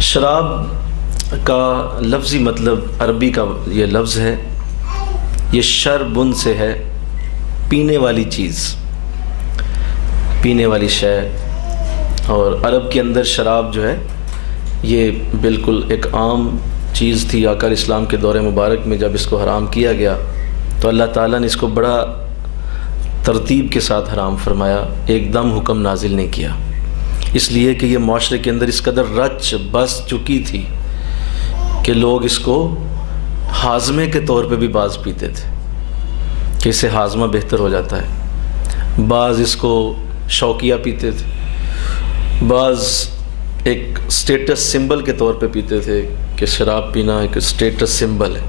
شراب کا لفظی مطلب عربی کا یہ لفظ ہے، یہ شربن سے ہے، پینے والی چیز، پینے والی شے۔ اور عرب کے اندر شراب جو ہے یہ بالکل ایک عام چیز تھی۔ آقا اسلام کے دور مبارک میں جب اس کو حرام کیا گیا تو اللہ تعالیٰ نے اس کو بڑا ترتیب کے ساتھ حرام فرمایا، ایک دم حکم نازل نہیں کیا، اس لیے کہ یہ معاشرے کے اندر اس قدر رچ بس چکی تھی کہ لوگ اس کو ہاضمے کے طور پہ بھی بعض پیتے تھے کہ اس سے ہاضمہ بہتر ہو جاتا ہے، بعض اس کو شوقیہ پیتے تھے، بعض ایک سٹیٹس سمبل کے طور پہ پیتے تھے کہ شراب پینا ایک سٹیٹس سمبل ہے،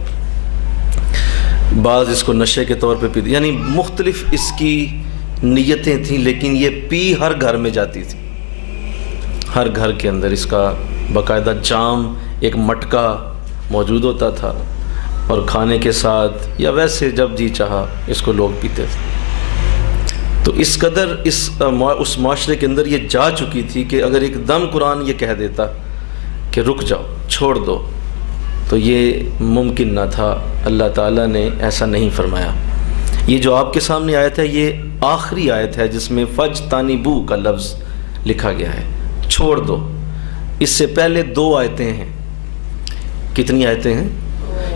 بعض اس کو نشے کے طور پہ پیتے، یعنی مختلف اس کی نیتیں تھیں، لیکن یہ پی ہر گھر میں جاتی تھی، ہر گھر کے اندر اس کا باقاعدہ جام ایک مٹکا موجود ہوتا تھا، اور کھانے کے ساتھ یا ویسے جب جی چاہا اس کو لوگ پیتے تھے۔ تو اس قدر اس معاشرے کے اندر یہ جا چکی تھی کہ اگر ایک دم قرآن یہ کہہ دیتا کہ رک جاؤ، چھوڑ دو، تو یہ ممکن نہ تھا۔ اللہ تعالیٰ نے ایسا نہیں فرمایا۔ یہ جو آپ کے سامنے آیت ہے یہ آخری آیت ہے جس میں فجتنبوا کا لفظ لکھا گیا ہے، چھوڑ دو۔ اس سے پہلے 2 آیتیں ہیں۔ کتنی آیتیں ہیں؟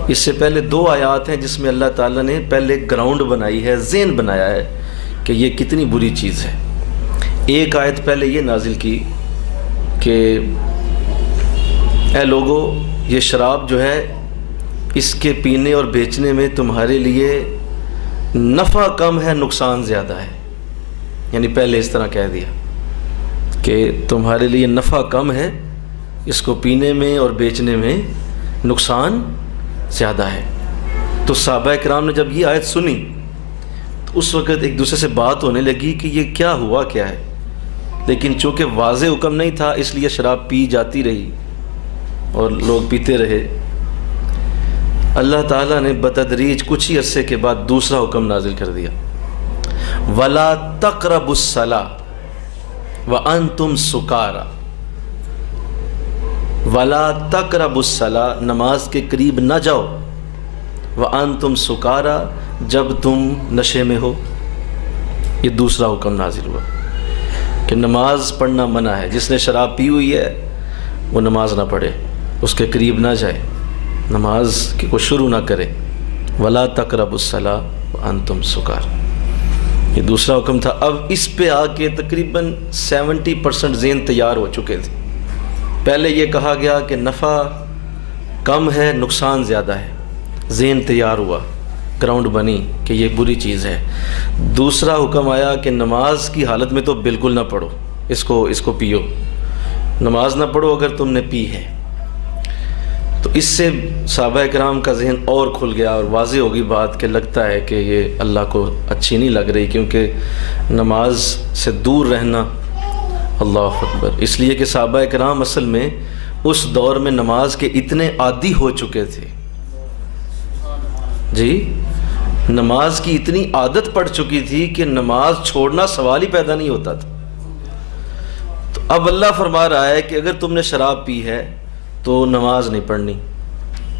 اس سے پہلے 2 آیات ہیں جس میں اللہ تعالیٰ نے پہلے گراؤنڈ بنائی ہے، ذہن بنایا ہے کہ یہ کتنی بری چیز ہے۔ ایک آیت پہلے یہ نازل کی کہ اے لوگو، یہ شراب جو ہے اس کے پینے اور بیچنے میں تمہارے لیے نفع کم ہے، نقصان زیادہ ہے۔ یعنی پہلے اس طرح کہہ دیا کہ تمہارے لیے نفع کم ہے، اس کو پینے میں اور بیچنے میں نقصان زیادہ ہے۔ تو صحابہ کرام نے جب یہ آیت سنی تو اس وقت ایک دوسرے سے بات ہونے لگی کہ یہ کیا ہوا کیا ہے، لیکن چونکہ واضح حکم نہیں تھا اس لیے شراب پی جاتی رہی اور لوگ پیتے رہے۔ اللہ تعالیٰ نے بتدریج کچھ ہی عرصے کے بعد دوسرا حکم نازل کر دیا، وَلَا تَقْرَبُوا الصَّلَاةَ وَأَنْتُمْ سُكَارَىٰ۔ وَلَا تَقْرَبُوا الصَّلَاةَ، نماز کے قریب نہ جاؤ، وَأَنْتُمْ سُكَارَىٰ، جب تم نشے میں ہو۔ یہ دوسرا حکم نازل ہوا کہ نماز پڑھنا منع ہے، جس نے شراب پی ہوئی ہے وہ نماز نہ پڑھے، اس کے قریب نہ جائے، نماز کو شروع نہ کرے۔ وَلَا تَقْرَبُوا الصَّلَاةَ وَأَنْتُمْ سُكَارَىٰ، یہ دوسرا حکم تھا۔ اب اس پہ آ کے تقریباً 70% ذہن تیار ہو چکے تھے۔ پہلے یہ کہا گیا کہ نفع کم ہے، نقصان زیادہ ہے، ذہن تیار ہوا، گراؤنڈ بنی کہ یہ بری چیز ہے۔ دوسرا حکم آیا کہ نماز کی حالت میں تو بالکل نہ پڑھو، اس کو پیو، نماز نہ پڑھو اگر تم نے پی ہے۔ تو اس سے صحابہ کرام کا ذہن اور کھل گیا اور واضح ہوگی بات کہ لگتا ہے کہ یہ اللہ کو اچھی نہیں لگ رہی، کیونکہ نماز سے دور رہنا، اللہ اکبر، اس لیے کہ صحابہ کرام اصل میں اس دور میں نماز کے اتنے عادی ہو چکے تھے، جی نماز کی اتنی عادت پڑ چکی تھی کہ نماز چھوڑنا سوال ہی پیدا نہیں ہوتا تھا۔ تو اب اللہ فرما رہا ہے کہ اگر تم نے شراب پی ہے تو نماز نہیں پڑھنی۔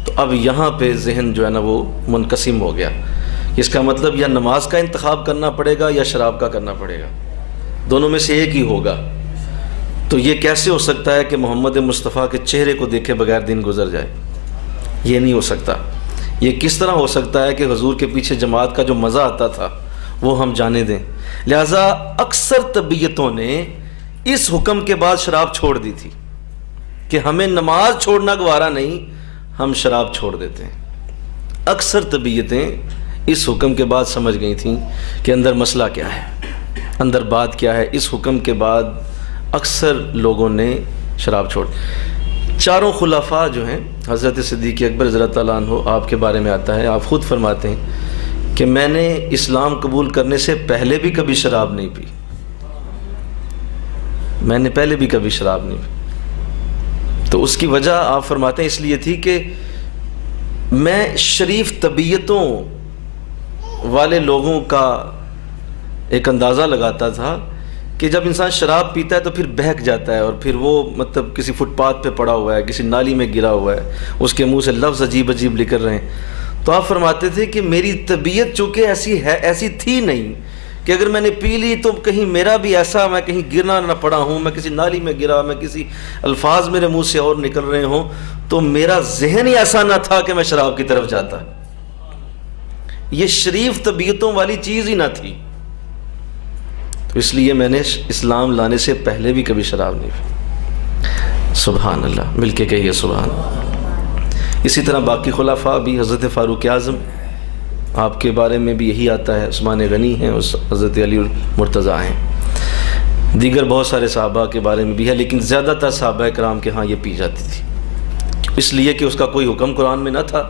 تو اب یہاں پہ ذہن جو ہے نا وہ منقسم ہو گیا۔ اس کا مطلب یا نماز کا انتخاب کرنا پڑے گا یا شراب کا کرنا پڑے گا، دونوں میں سے ایک ہی ہوگا۔ تو یہ کیسے ہو سکتا ہے کہ محمد مصطفیٰ کے چہرے کو دیکھے بغیر دن گزر جائے؟ یہ نہیں ہو سکتا۔ یہ کس طرح ہو سکتا ہے کہ حضور کے پیچھے جماعت کا جو مزہ آتا تھا وہ ہم جانے دیں؟ لہٰذا اکثر طبیعتوں نے اس حکم کے بعد شراب چھوڑ دی تھی کہ ہمیں نماز چھوڑنا گوارا نہیں، ہم شراب چھوڑ دیتے ہیں۔ اکثر طبیعتیں اس حکم کے بعد سمجھ گئی تھیں کہ اندر مسئلہ کیا ہے، اندر بات کیا ہے۔ اس حکم کے بعد اکثر لوگوں نے شراب چھوڑ۔ چاروں خلفاء جو ہیں، حضرت صدیق اکبر رضی اللہ تعالیٰ عنہ، آپ کے بارے میں آتا ہے، آپ خود فرماتے ہیں کہ میں نے اسلام قبول کرنے سے پہلے بھی کبھی شراب نہیں پی، میں نے پہلے بھی کبھی شراب نہیں پی۔ تو اس کی وجہ آپ فرماتے ہیں اس لیے تھی کہ میں شریف طبیعتوں والے لوگوں کا ایک اندازہ لگاتا تھا کہ جب انسان شراب پیتا ہے تو پھر بہک جاتا ہے، اور پھر وہ مطلب کسی فٹ پاتھ پہ پڑا ہوا ہے، کسی نالی میں گرا ہوا ہے، اس کے منہ سے لفظ عجیب عجیب نکل رہے ہیں. تو آپ فرماتے تھے کہ میری طبیعت چونکہ ایسی تھی نہیں کہ اگر میں نے پی لی تو کہیں میرا بھی ایسا میں کہیں گرنا نہ پڑا ہوں، میں کسی نالی میں گرا، میں کسی الفاظ میرے منہ سے اور نکل رہے ہوں، تو میرا ذہن ہی ایسا نہ تھا کہ میں شراب کی طرف جاتا. یہ شریف طبیعتوں والی چیز ہی نہ تھی. تو اس لیے میں نے اسلام لانے سے پہلے بھی کبھی شراب نہیں پی. سبحان اللہ، مل کے کہیے سبحان اللہ. اسی طرح باقی خلفاء بھی، حضرت فاروق اعظم آپ کے بارے میں بھی یہی آتا ہے، عثمان غنی ہیں، حضرت علی المرتضیٰ ہیں، دیگر بہت سارے صحابہ کے بارے میں بھی ہے، لیکن زیادہ تر صحابہ کرام کے ہاں یہ پی جاتی تھی، اس لیے کہ اس کا کوئی حکم قرآن میں نہ تھا،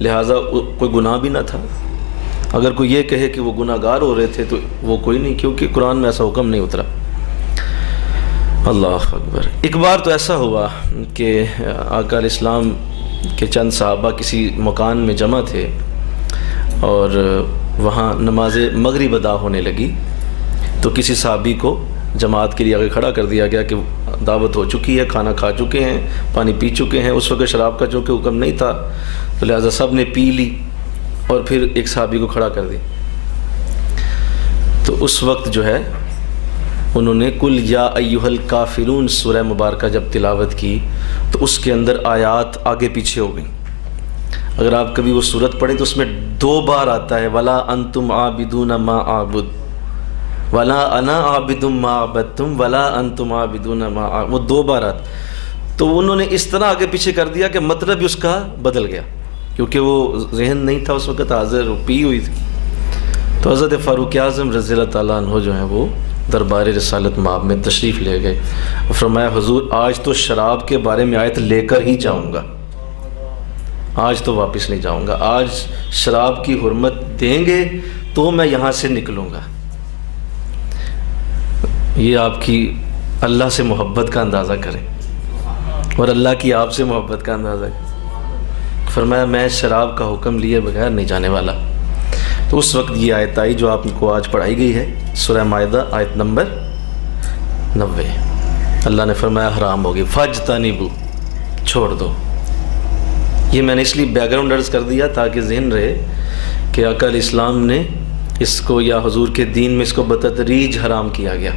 لہٰذا کوئی گناہ بھی نہ تھا. اگر کوئی یہ کہے کہ وہ گناہ گار ہو رہے تھے تو وہ کوئی نہیں، کیونکہ قرآن میں ایسا حکم نہیں اترا. اللہ اکبر. ایک بار تو ایسا ہوا کہ آقا علیہ السلام کے چند صحابہ کسی مکان میں جمع تھے، اور وہاں نماز مغرب ادا ہونے لگی، تو کسی صحابی کو جماعت کے لیے آگے کھڑا کر دیا گیا کہ دعوت ہو چکی ہے، کھانا کھا چکے ہیں، پانی پی چکے ہیں. اس وقت شراب کا چونکہ حکم نہیں تھا تو لہٰذا سب نے پی لی، اور پھر ایک صحابی کو کھڑا کر دی. تو اس وقت جو ہے انہوں نے کل یا ایھا الکافرون سورہ مبارکہ جب تلاوت کی تو اس کے اندر آیات آگے پیچھے ہو گئیں. اگر آپ کبھی وہ سورت پڑھیں تو اس میں 2 بار آتا ہے وَلَا أَنْتُمْ عَابِدُونَ مَا أَعْبُدُ، وَلَا أَنَا عَابِدٌ مَا عَبَدتُّمْ وَلَا أَنْتُمْ عَابِدُونَ مَا أَعْبُدُ. وہ 2 بار آتا. تو انہوں نے اس طرح آگے پیچھے کر دیا کہ مطلب اس کا بدل گیا، کیونکہ وہ ذہن نہیں تھا اس وقت حاضر، پی ہوئی تھی. تو حضرت فاروق اعظم رضی اللہ تعالیٰ عنہ جو ہیں وہ دربار رسالت مآب میں تشریف لے گئے، فرمایا حضور آج تو شراب کے بارے میں آیت لے کر ہی جاؤں گا، آج تو واپس نہیں جاؤں گا، آج شراب کی حرمت دیں گے تو میں یہاں سے نکلوں گا. یہ آپ کی اللہ سے محبت کا اندازہ کریں، اور اللہ کی آپ سے محبت کا اندازہ کریں. فرمایا میں شراب کا حکم لیے بغیر نہیں جانے والا. تو اس وقت یہ آیت آئی جو آپ کو آج پڑھائی گئی ہے، سورہ مائدہ آیت نمبر 90. اللہ نے فرمایا حرام ہوگی، فاجتنبوا، چھوڑ دو. یہ میں نے اس لیے بیک گراؤنڈ عرض کر دیا تاکہ ذہن رہے کہ آقا علیہ السلام نے اس کو، یا حضور کے دین میں اس کو بتدریج حرام کیا گیا.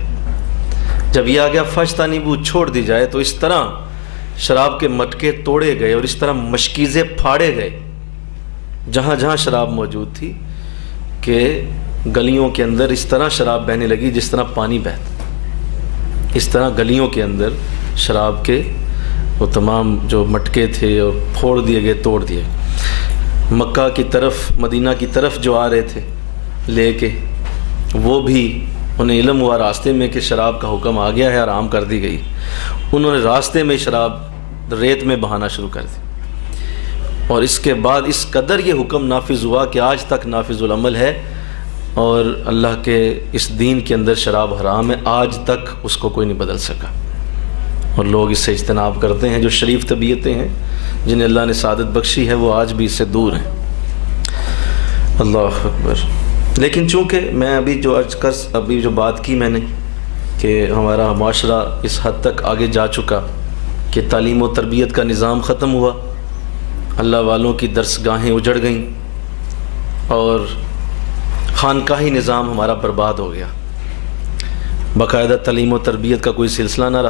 جب یہ آ گیا فاجتنبوا، چھوڑ دی جائے، تو اس طرح شراب کے مٹکے توڑے گئے اور اس طرح مشکیزیں پھاڑے گئے جہاں جہاں شراب موجود تھی، کہ گلیوں کے اندر اس طرح شراب بہنے لگی جس طرح پانی بہتا. اس طرح گلیوں کے اندر شراب کے وہ تمام جو مٹکے تھے اور پھوڑ دیے گئے، توڑ دیے. مکہ کی طرف، مدینہ کی طرف جو آ رہے تھے لے کے، وہ بھی انہیں علم ہوا راستے میں کہ شراب کا حکم آ گیا ہے، حرام کر دی گئی. انہوں نے راستے میں شراب ریت میں بہانا شروع کر دی، اور اس کے بعد اس قدر یہ حکم نافذ ہوا کہ آج تک نافذ العمل ہے، اور اللہ کے اس دین کے اندر شراب حرام ہے، آج تک اس کو کوئی نہیں بدل سکا. اور لوگ اس سے اجتناب کرتے ہیں. جو شریف طبیعتیں ہیں، جنہیں اللہ نے سعادت بخشی ہے، وہ آج بھی اس سے دور ہیں. اللہ اکبر. لیکن چونکہ میں ابھی جو بات کی میں نے کہ ہمارا معاشرہ اس حد تک آگے جا چکا کہ تعلیم و تربیت کا نظام ختم ہوا، اللہ والوں کی درسگاہیں اجڑ گئیں، اور خانقاہی نظام ہمارا برباد ہو گیا، باقاعدہ تعلیم و تربیت کا کوئی سلسلہ نہ رہا.